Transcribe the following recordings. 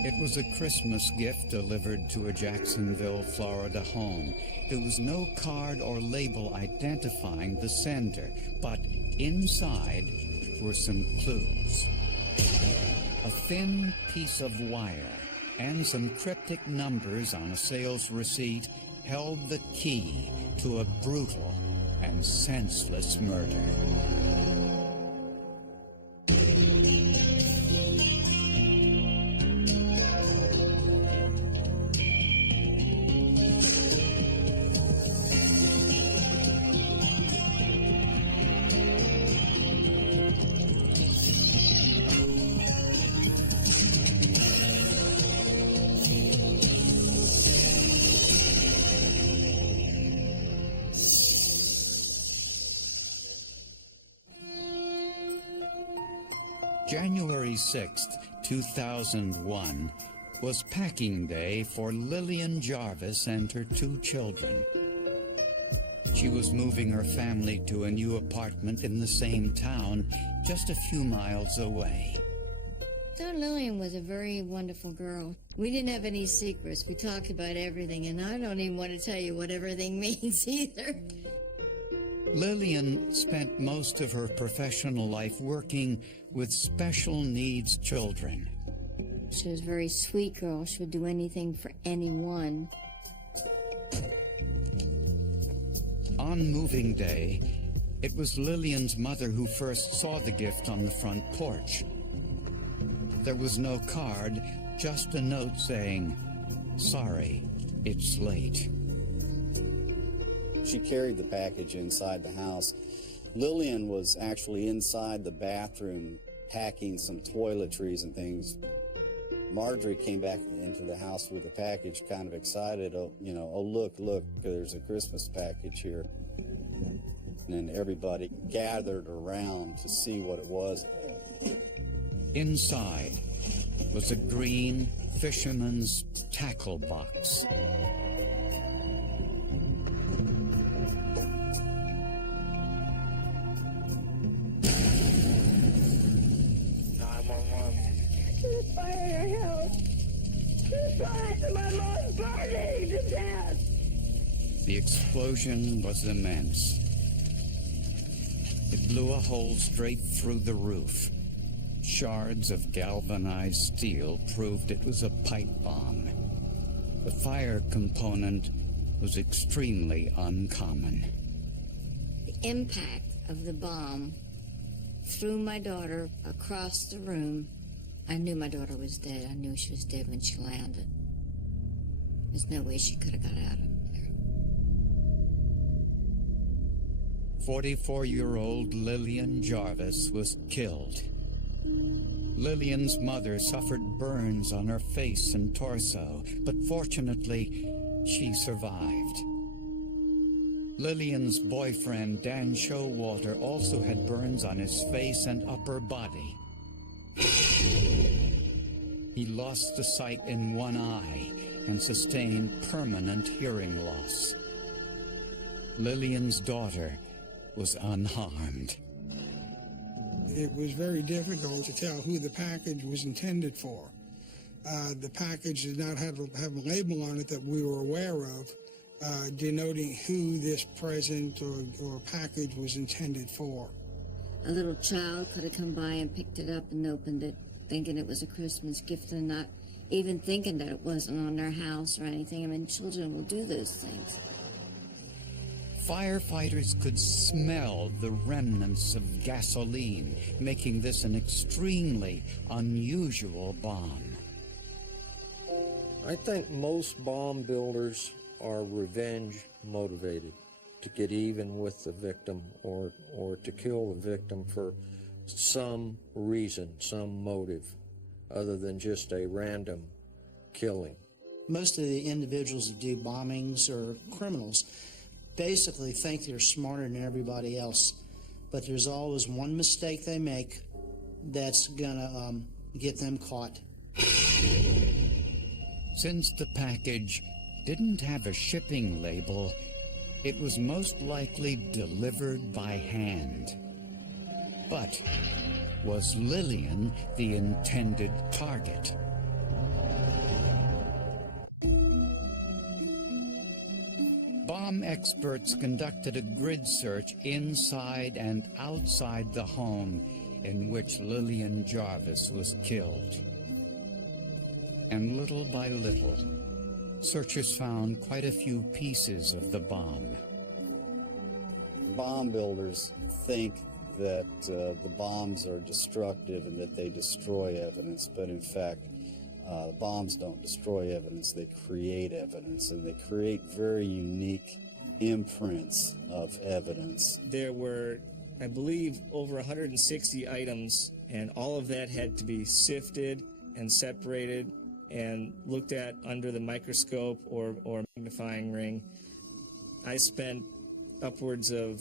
It was a Christmas gift delivered to a Jacksonville, Florida home. There was no card or label identifying the sender, but inside were some clues. A thin piece of wire and some cryptic numbers on a sales receipt held the key to a brutal and senseless murder. January 6th, 2001, was packing day for Lillian Jarvis and her 2 children. She was moving her family to a new apartment in the same town, just a few miles away. So Lillian was a very wonderful girl. We didn't have any secrets. We talked about everything, and I don't even want to tell you what everything means either. Lillian spent most of her professional life working with special needs children. She was a very sweet girl. She would do anything for anyone. On moving day, it was Lillian's mother who first saw the gift on the front porch. There was no card, just a note saying, "Sorry, it's late." She carried the package inside the house. Lillian was actually inside the bathroom packing some toiletries and things. Marjorie came back into the house with the package, kind of excited. Oh, look, there's a Christmas package here. And then everybody gathered around to see what it was. Inside was a green fisherman's tackle box. 911. There's fire in our house. There's fire and my mom's burning to death. The explosion was immense. It blew a hole straight through the roof. Shards of galvanized steel proved it was a pipe bomb. The fire component was extremely uncommon. The impact of the bomb threw my daughter across the room. I knew my daughter was dead. I knew she was dead when she landed. There's no way she could have got out of there. 44-year-old Lillian Jarvis was killed. Lillian's mother suffered burns on her face and torso, but fortunately, she survived. Lillian's boyfriend, Dan Showalter, also had burns on his face and upper body. He lost the sight in one eye and sustained permanent hearing loss. Lillian's daughter was unharmed. It was very difficult to tell who the package was intended for. The package did not have a label on it that we were aware of, denoting who this present or package was intended for. A little child could have come by and picked it up and opened it, thinking it was a Christmas gift and not even thinking that it wasn't on their house or anything. I mean, children will do those things. Firefighters could smell the remnants of gasoline, making this an extremely unusual bomb. I think most bomb builders are revenge motivated, to get even with the victim or to kill the victim for some reason, some motive, other than just a random killing. Most of the individuals that do bombings are criminals. Basically think they're smarter than everybody else, but there's always one mistake they make that's gonna get them caught. Since the package didn't have a shipping label, it was most likely delivered by hand. But was Lillian the intended target? experts conducted a grid search inside and outside the home in which Lillian Jarvis was killed. And little by little, searchers found quite a few pieces of the bomb. Bomb builders think that the bombs are destructive and that they destroy evidence, but in fact, bombs don't destroy evidence, they create evidence, and they create very unique imprints of evidence. There were, I believe, over 160 items, and all of that had to be sifted and separated and looked at under the microscope or magnifying ring. I spent upwards of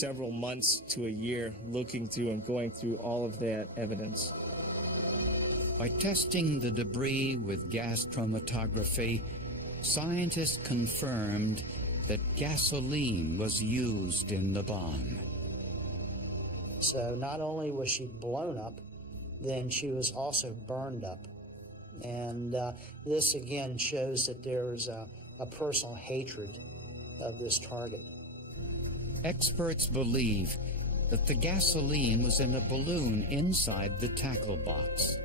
several months to a year looking through and going through all of that evidence. By testing the debris with gas chromatography, scientists confirmed that gasoline was used in the bomb. So not only was she blown up, then she was also burned up. And this again shows that there was a personal hatred of this target. Experts believe that the gasoline was in a balloon inside the tackle box.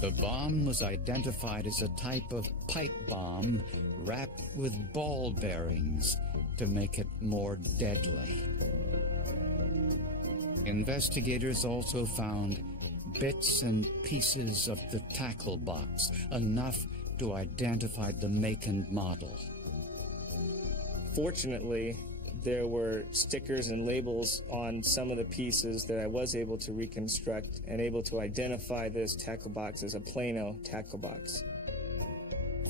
The bomb was identified as a type of pipe bomb wrapped with ball bearings to make it more deadly. Investigators also found bits and pieces of the tackle box, enough to identify the make and model. Fortunately, there were stickers and labels on some of the pieces that I was able to reconstruct and able to identify this tackle box as a Plano tackle box.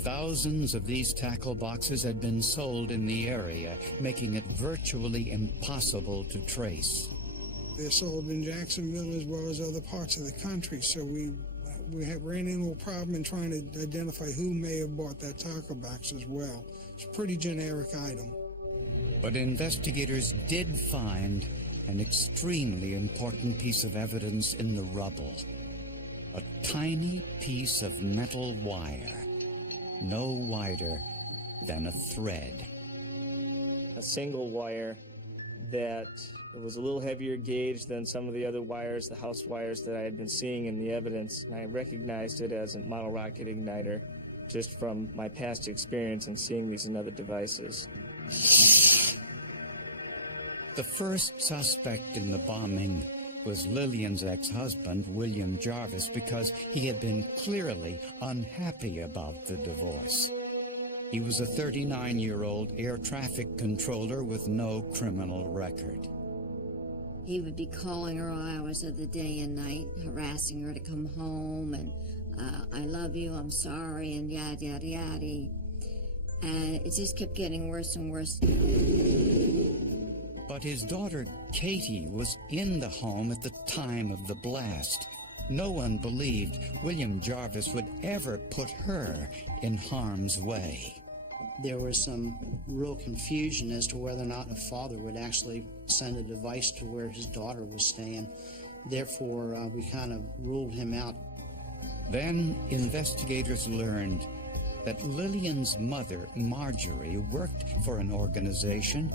Thousands of these tackle boxes had been sold in the area, making it virtually impossible to trace. They're sold in Jacksonville as well as other parts of the country, so we ran into a problem in trying to identify who may have bought that tackle box as well. It's a pretty generic item. But investigators did find an extremely important piece of evidence in the rubble. A tiny piece of metal wire, no wider than a thread. A single wire that was a little heavier gauge than some of the other wires, the house wires that I had been seeing in the evidence, and I recognized it as a model rocket igniter just from my past experience and seeing these in other devices. The first suspect in the bombing was Lillian's ex-husband, William Jarvis, because he had been clearly unhappy about the divorce. He was a 39-year-old air traffic controller with no criminal record. He would be calling her all hours of the day and night, harassing her to come home, and I love you, I'm sorry, and yada, yada, yada. And it just kept getting worse and worse. But his daughter, Katie, was in the home at the time of the blast. No one believed William Jarvis would ever put her in harm's way. There was some real confusion as to whether or not a father would actually send a device to where his daughter was staying. Therefore, we kind of ruled him out. Then investigators learned that Lillian's mother, Marjorie, worked for an organization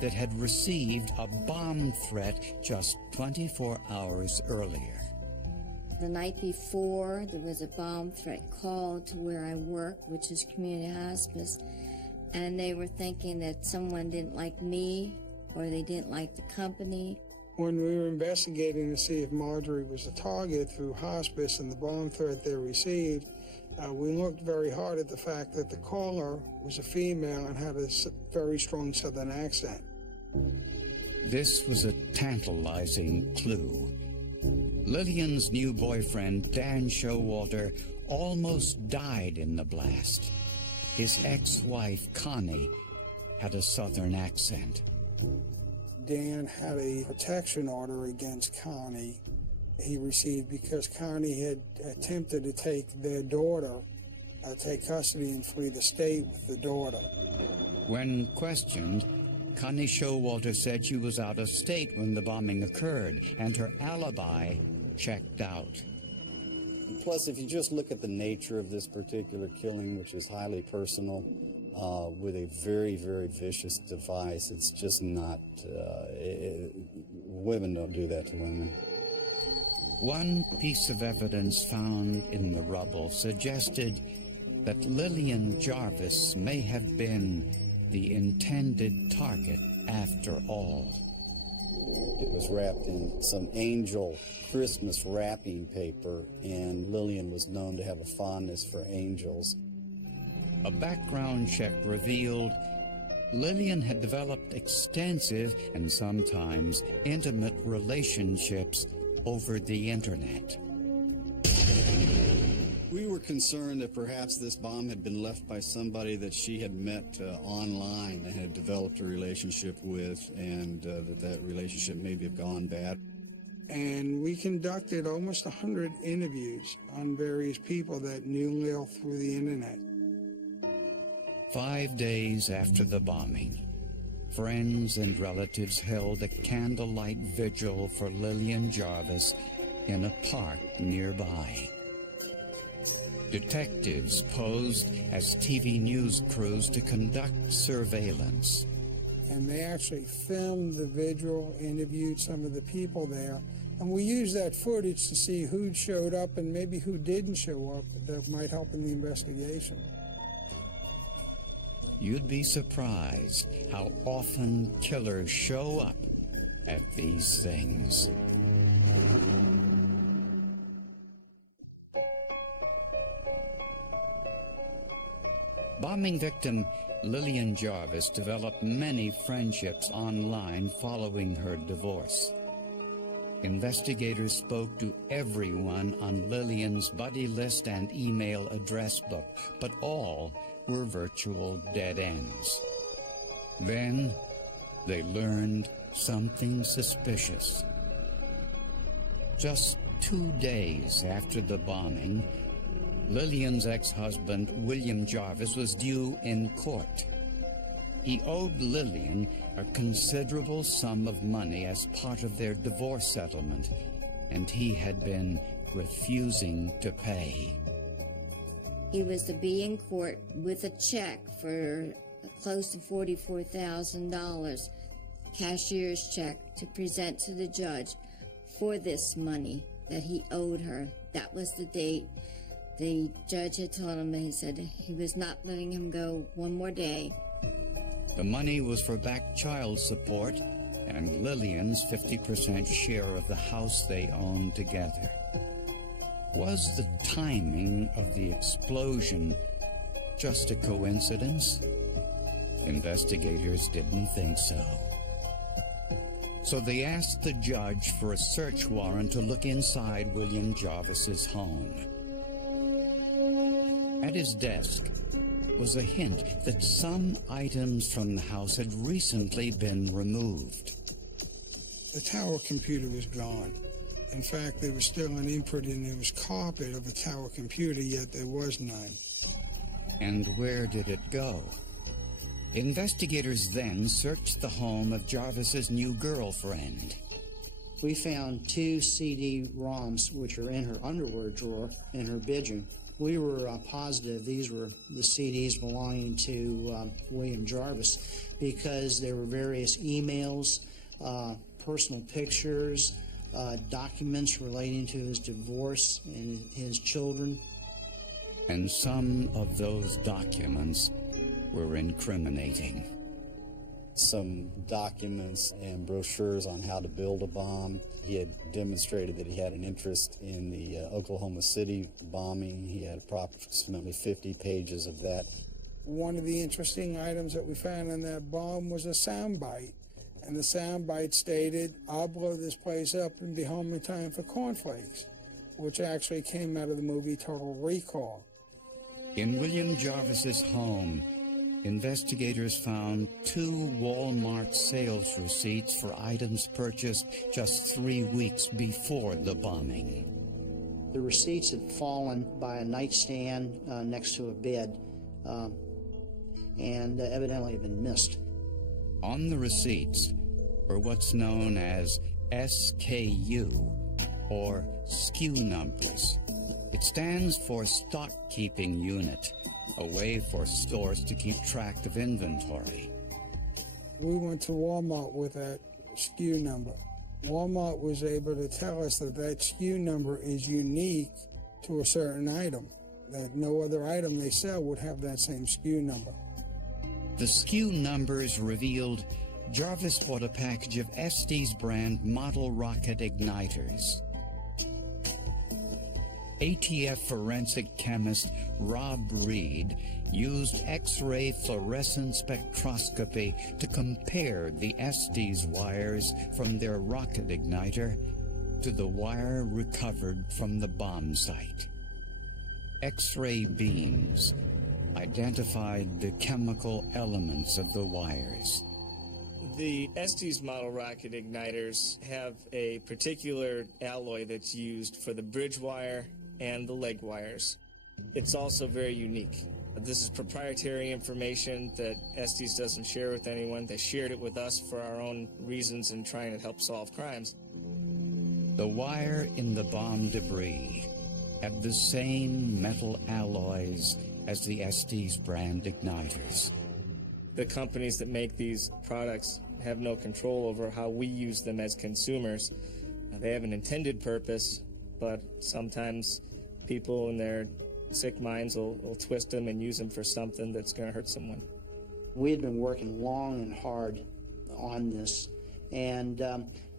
that had received a bomb threat just 24 hours earlier. The night before, there was a bomb threat call to where I work, which is community hospice, and they were thinking that someone didn't like me or they didn't like the company. When we were investigating to see if Marjorie was a target through hospice and the bomb threat they received, we looked very hard at the fact that the caller was a female and had a very strong Southern accent. This was a tantalizing clue. Lillian's new boyfriend, Dan Showalter, almost died in the blast. His ex-wife, Connie, had a Southern accent. Dan had a protection order against Connie he received because Connie had attempted to take their daughter, take custody and flee the state with the daughter. When questioned, Connie Showalter said she was out of state when the bombing occurred, and her alibi checked out. Plus, if you just look at the nature of this particular killing, which is highly personal, with a very, very vicious device. It's just not, women don't do that to women. One piece of evidence found in the rubble suggested that Lillian Jarvis may have been the intended target after all. It was wrapped in some angel Christmas wrapping paper, and Lillian was known to have a fondness for angels. A background check revealed Lillian had developed extensive and sometimes intimate relationships over the internet. We were concerned that perhaps this bomb had been left by somebody that she had met online and had developed a relationship with, and that relationship maybe have gone bad. And we conducted almost 100 interviews on various people that knew Lil through the internet. 5 days after the bombing, friends and relatives held a candlelight vigil for Lillian Jarvis in a park nearby. Detectives posed as TV news crews to conduct surveillance. And they actually filmed the vigil, interviewed some of the people there, and we used that footage to see who showed up and maybe who didn't show up that might help in the investigation. You'd be surprised how often killers show up at these things. Bombing victim Lillian Jarvis developed many friendships online following her divorce. Investigators spoke to everyone on Lillian's buddy list and email address book, but all were virtual dead ends. Then they learned something suspicious. Just 2 days after the bombing, Lillian's ex-husband, William Jarvis, was due in court. He owed Lillian a considerable sum of money as part of their divorce settlement, and he had been refusing to pay. He was to be in court with a check for close to $44,000, cashier's check, to present to the judge for this money that he owed her. That was the date. The judge had told him, he said he was not letting him go one more day. The money was for back child support and Lillian's 50% share of the house they owned together. Was the timing of the explosion just a coincidence? Investigators didn't think so. So they asked the judge for a search warrant to look inside William Jarvis's home. At his desk was a hint that some items from the house had recently been removed. The tower computer was gone. In fact, there was still an imprint and there was carpet of a tower computer, yet there was none. And where did it go? Investigators then searched the home of Jarvis's new girlfriend. We found 2 CD-ROMs, which are in her underwear drawer in her bedroom. We were positive these were the CDs belonging to William Jarvis because there were various emails, personal pictures, documents relating to his divorce and his children. And some of those documents were incriminating. Some documents and brochures on how to build a bomb. He had demonstrated that he had an interest in the Oklahoma City bombing. He had approximately 50 pages of that. One of the interesting items that we found in that bomb was a soundbite. And the soundbite stated, "I'll blow this place up and be home in time for cornflakes," which actually came out of the movie Total Recall. In William Jarvis's home, investigators found 2 Walmart sales receipts for items purchased just 3 weeks before the bombing. The receipts had fallen by a nightstand next to a bed and evidently had been missed. On the receipts were what's known as SKU, or SKU numbers. It stands for Stock Keeping Unit, a way for stores to keep track of inventory. We went to Walmart with that SKU number. Walmart was able to tell us that that SKU number is unique to a certain item, that no other item they sell would have that same SKU number. The SKU numbers revealed Jarvis bought a package of Estes brand model rocket igniters. ATF forensic chemist Rob Reed used X-ray fluorescent spectroscopy to compare the Estes wires from their rocket igniter to the wire recovered from the bomb site. X-ray beams identified the chemical elements of the wires. The Estes model rocket igniters have a particular alloy that's used for the bridge wire and the leg wires. It's also very unique. This is proprietary information that Estes doesn't share with anyone. They shared it with us for our own reasons in trying to help solve crimes. The wire in the bomb debris had the same metal alloys as the Estes brand igniters. The companies that make these products have no control over how we use them as consumers. They have an intended purpose, but sometimes people in their sick minds will twist them and use them for something that's going to hurt someone. We had been working long and hard on this, and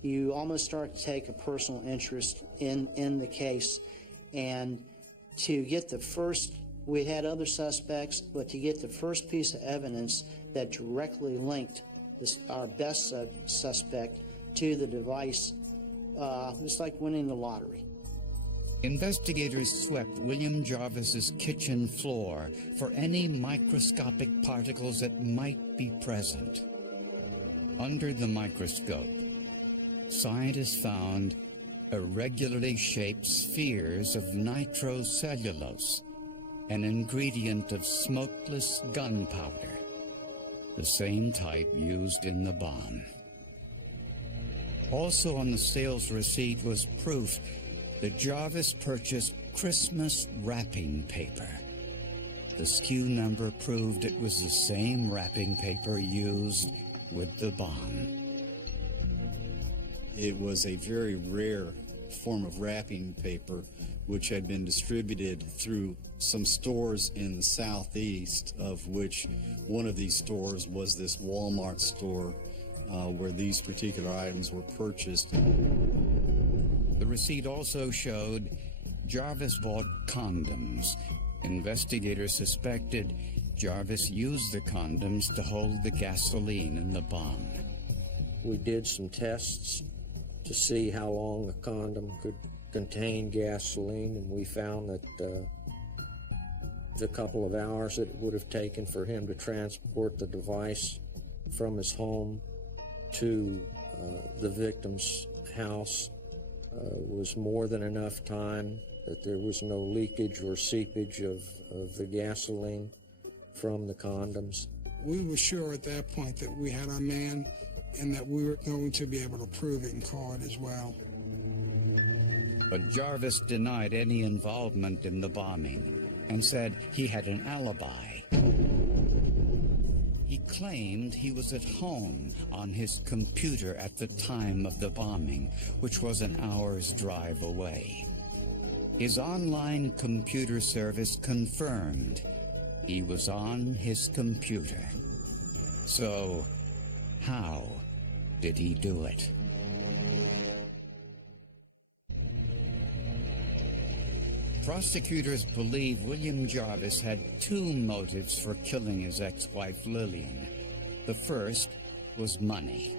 you almost start to take a personal interest in the case. And to get the first, we had other suspects, but to get the first piece of evidence that directly linked our best suspect to the device, it's like winning the lottery. Investigators swept William Jarvis's kitchen floor for any microscopic particles that might be present. Under the microscope, scientists found irregularly shaped spheres of nitrocellulose, an ingredient of smokeless gunpowder, the same type used in the bomb. Also on the sales receipt was proof that Jarvis purchased Christmas wrapping paper. The SKU number proved it was the same wrapping paper used with the bomb. It was a very rare form of wrapping paper which had been distributed through some stores in the southeast, of which one of these stores was this Walmart store where these particular items were purchased. The receipt also showed Jarvis bought condoms. Investigators suspected Jarvis used the condoms to hold the gasoline in the bomb. We did some tests to see how long a condom could contain gasoline, and we found that the couple of hours it would have taken for him to transport the device from his home to the victim's house was more than enough time, that there was no leakage or seepage of the gasoline from the condoms. We were sure at that point that we had our man and that we were going to be able to prove it in court as well. But Jarvis denied any involvement in the bombing and said he had an alibi. He claimed he was at home on his computer at the time of the bombing, which was an hour's drive away. His online computer service confirmed he was on his computer. So, how did he do it? Prosecutors believe William Jarvis had two motives for killing his ex-wife Lillian. The first was money.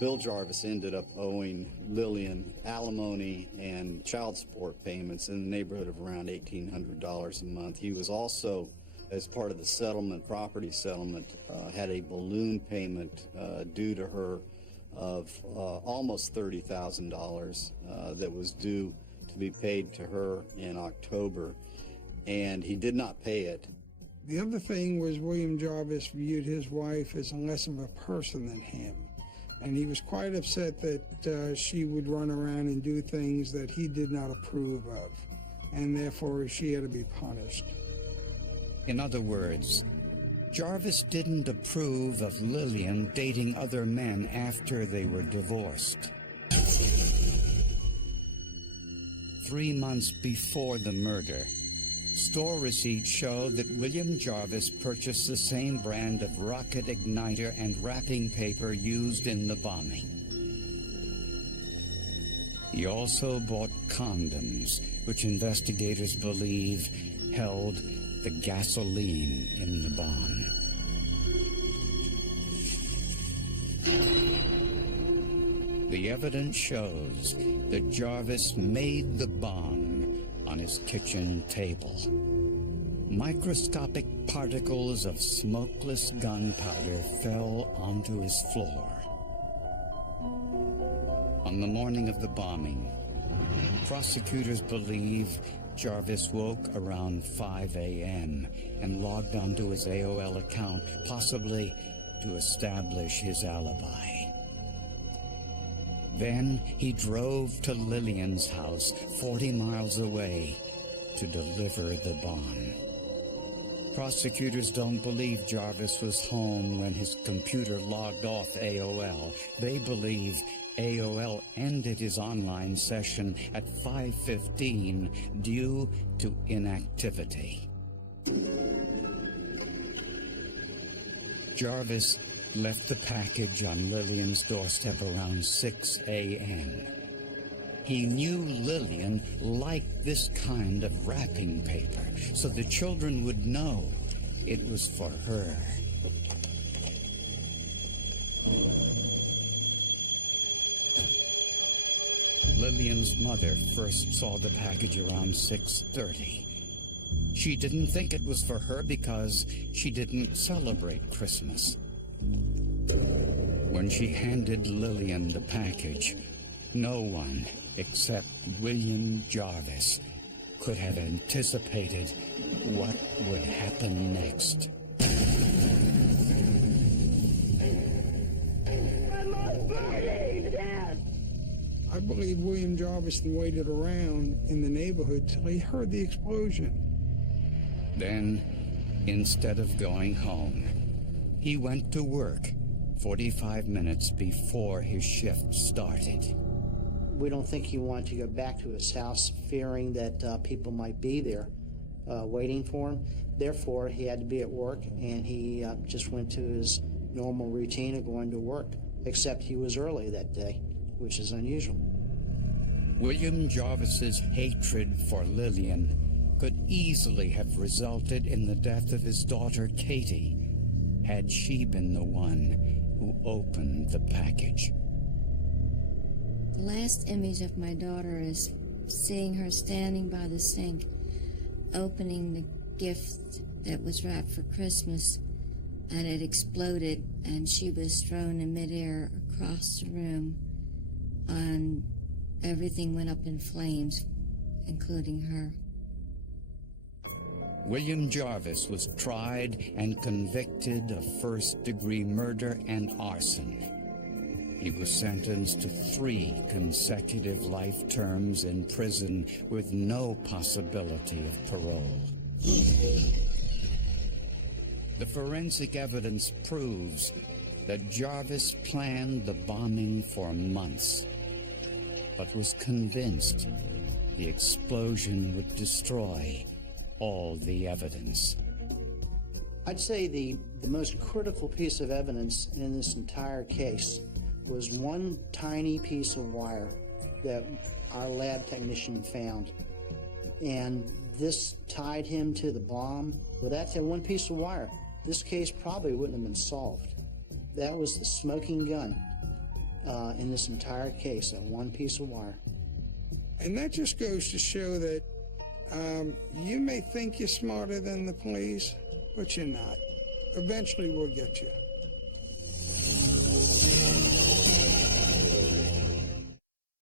Bill Jarvis ended up owing Lillian alimony and child support payments in the neighborhood of around $1,800 a month. He was also, as part of the settlement, property settlement, had a balloon payment due to her of almost $30,000 that was due to be paid to her in October, and he did not pay it. The other thing was William Jarvis viewed his wife as less of a person than him, and he was quite upset that she would run around and do things that he did not approve of, and therefore she had to be punished. In other words, Jarvis didn't approve of Lillian dating other men after they were divorced. 3 months before the murder, store receipts show that William Jarvis purchased the same brand of rocket igniter and wrapping paper used in the bombing. He also bought condoms, which investigators believe held the gasoline in the bomb. The evidence shows that Jarvis made the bomb on his kitchen table. Microscopic particles of smokeless gunpowder fell onto his floor. On the morning of the bombing, prosecutors believe Jarvis woke around 5 a.m. and logged onto his AOL account, possibly to establish his alibi. Then he drove to Lillian's house 40 miles away to deliver the bomb. Prosecutors don't believe Jarvis was home when his computer logged off AOL. They believe AOL ended his online session at 5:15 due to inactivity. Jarvis left the package on Lillian's doorstep around 6 a.m. He knew Lillian liked this kind of wrapping paper, so the children would know it was for her. Lillian's mother first saw the package around 6:30. She didn't think it was for her because she didn't celebrate Christmas. When she handed Lillian the package, no one except William Jarvis could have anticipated what would happen next. My mom's burning, Dad! I believe William Jarvis waited around in the neighborhood till he heard the explosion. Then, instead of going home, he went to work 45 minutes before his shift started. We don't think he wanted to go back to his house, fearing that people might be there waiting for him. Therefore, he had to be at work, and he just went to his normal routine of going to work, except he was early that day, which is unusual. William Jarvis's hatred for Lillian could easily have resulted in the death of his daughter, Katie, had she been the one who opened the package. The last image of my daughter is seeing her standing by the sink, opening the gift that was wrapped for Christmas, and it exploded, and she was thrown in midair across the room, and everything went up in flames, including her. William Jarvis was tried and convicted of first-degree murder and arson. He was sentenced to 3 consecutive life terms in prison with no possibility of parole. The forensic evidence proves that Jarvis planned the bombing for months, but was convinced the explosion would destroy all the evidence. I'd say the most critical piece of evidence in this entire case was one tiny piece of wire that our lab technician found. And this tied him to the bomb. Without that one piece of wire, this case probably wouldn't have been solved. That was the smoking gun in this entire case, that one piece of wire. And that just goes to show that you may think you're smarter than the police, but you're not. Eventually we'll get you.